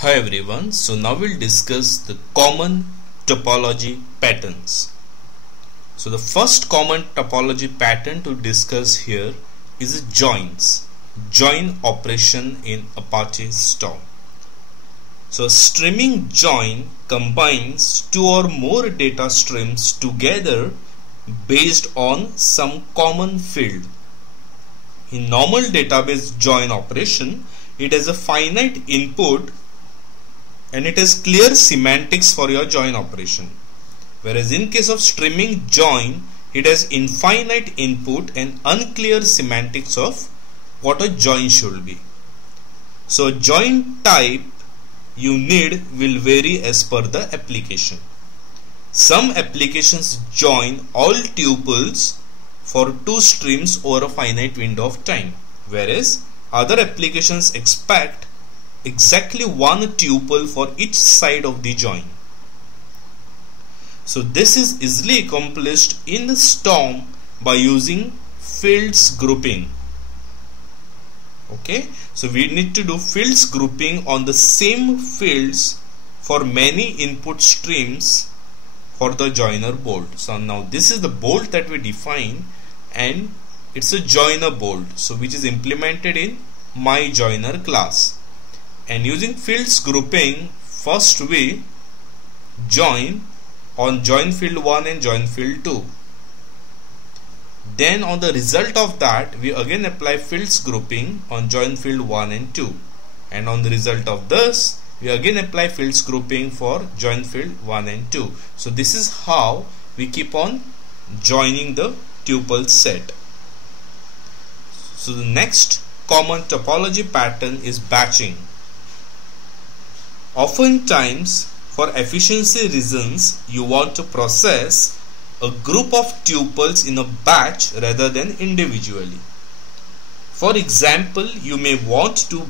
Hi everyone, so now we'll discuss the common topology patterns. So the first common topology pattern to discuss here is join operation in Apache Storm. So a streaming join combines two or more data streams together based on some common field. In normal database join operation, it has a finite input and it has clear semantics for your join operation, whereas in case of streaming join, it has infinite input and unclear semantics of what a join should be. So join type you need will vary as per the application. Some applications join all tuples for two streams over a finite window of time, whereas other applications expect exactly one tuple for each side of the join. So this is easily accomplished in the Storm by using fields grouping. Okay, so we need to do fields grouping on the same fields for many input streams for the joiner bolt. So now this is the bolt that we define, and it's a joiner bolt, so which is implemented in myJoiner class. And using fields grouping, first we join on join field 1 and join field 2. Then on the result of that, we again apply fields grouping on join field 1 and 2. And on the result of this, we again apply fields grouping for join field 1 and 2. So this is how we keep on joining the tuple set. So the next common topology pattern is batching. Oftentimes, for efficiency reasons, you want to process a group of tuples in a batch rather than individually. For example, you may want to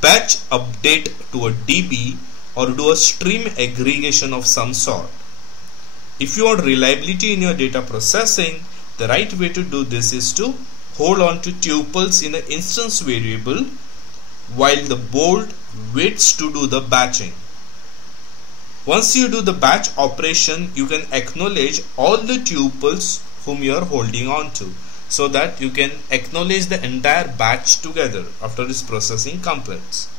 batch update to a DB or do a stream aggregation of some sort. If you want reliability in your data processing, the right way to do this is to hold on to tuples in an instance variable while the bolt waits to do the batching. Once you do the batch operation, you can acknowledge all the tuples whom you are holding on to, so that you can acknowledge the entire batch together after this processing completes.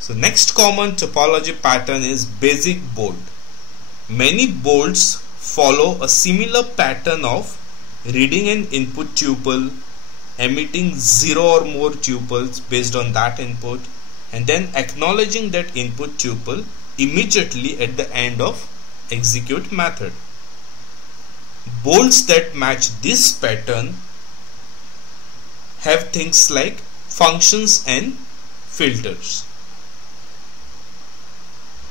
So next common topology pattern is basic bolt. Many bolts follow a similar pattern of reading an input tuple, emitting 0 or more tuples based on that input, and then acknowledging that input tuple immediately at the end of execute method. Bolts that match this pattern have things like functions and filters.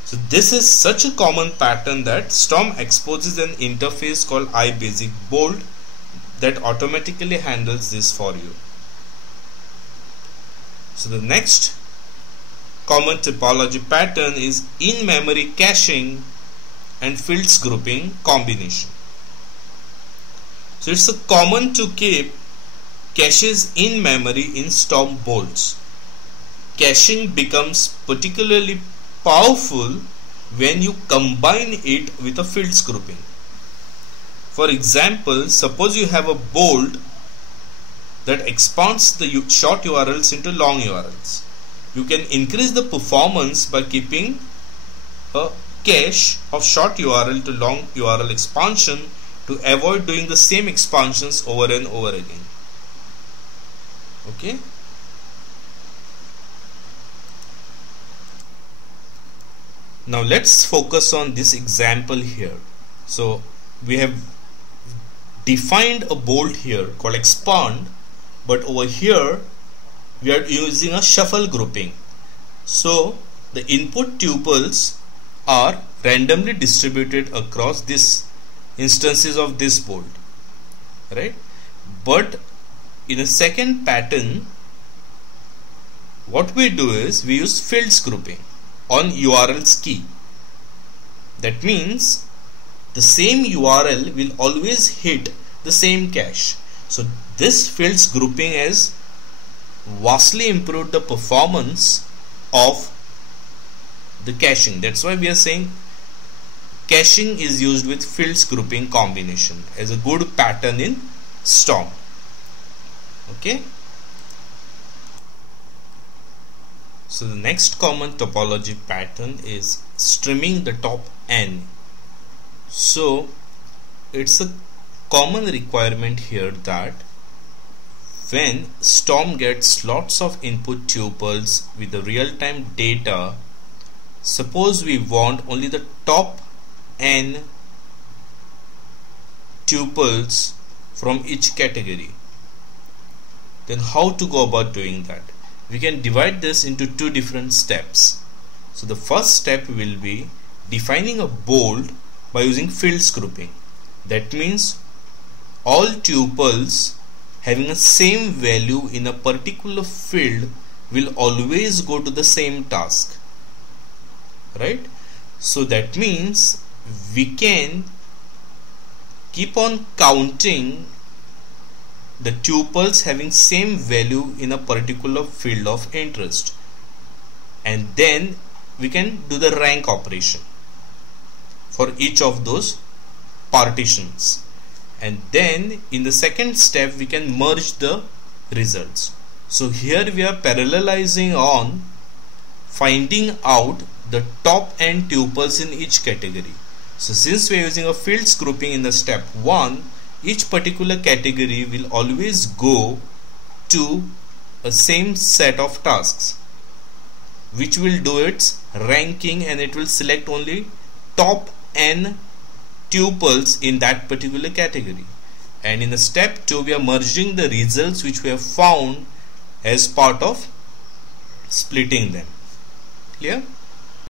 So this is such a common pattern that Storm exposes an interface called iBasicBolt that automatically handles this for you. So the next common topology pattern is in-memory caching and fields grouping combination. So it's a common to keep caches in memory in Storm bolts. Caching becomes particularly powerful when you combine it with a fields grouping. For example, suppose you have a bolt that expands the short URLs into long URLs. You can increase the performance by keeping a cache of short URL to long URL expansion to avoid doing the same expansions over and over again. Okay. Now let's focus on this example here. So we have defined a bolt here called expand, but over here we are using a shuffle grouping. So the input tuples are randomly distributed across these instances of this bolt, right? But in a second pattern, what we do is we use fields grouping on URL's key. That means the same URL will always hit the same cache. So this fields grouping has vastly improved the performance of the caching. That's why we are saying caching is used with fields grouping combination as a good pattern in STORM. Okay. So the next common topology pattern is streaming the top n. So it's a common requirement here that when STORM gets lots of input tuples with the real-time data, suppose we want only the top n tuples from each category, then how to go about doing that? We can divide this into two different steps. So the first step will be defining a bold by using fields grouping. That means all tuples having a same value in a particular field will always go to the same task, right? So that means we can keep on counting the tuples having same value in a particular field of interest, and then we can do the rank operation for each of those partitions, and then in the second step we can merge the results. So here we are parallelizing on finding out the top n tuples in each category. So since we are using a fields grouping in the step 1, each particular category will always go to a same set of tasks which will do its ranking, and it will select only top n tuples in that particular category. And in the step 2 we are merging the results which we have found as part of splitting them. Clear?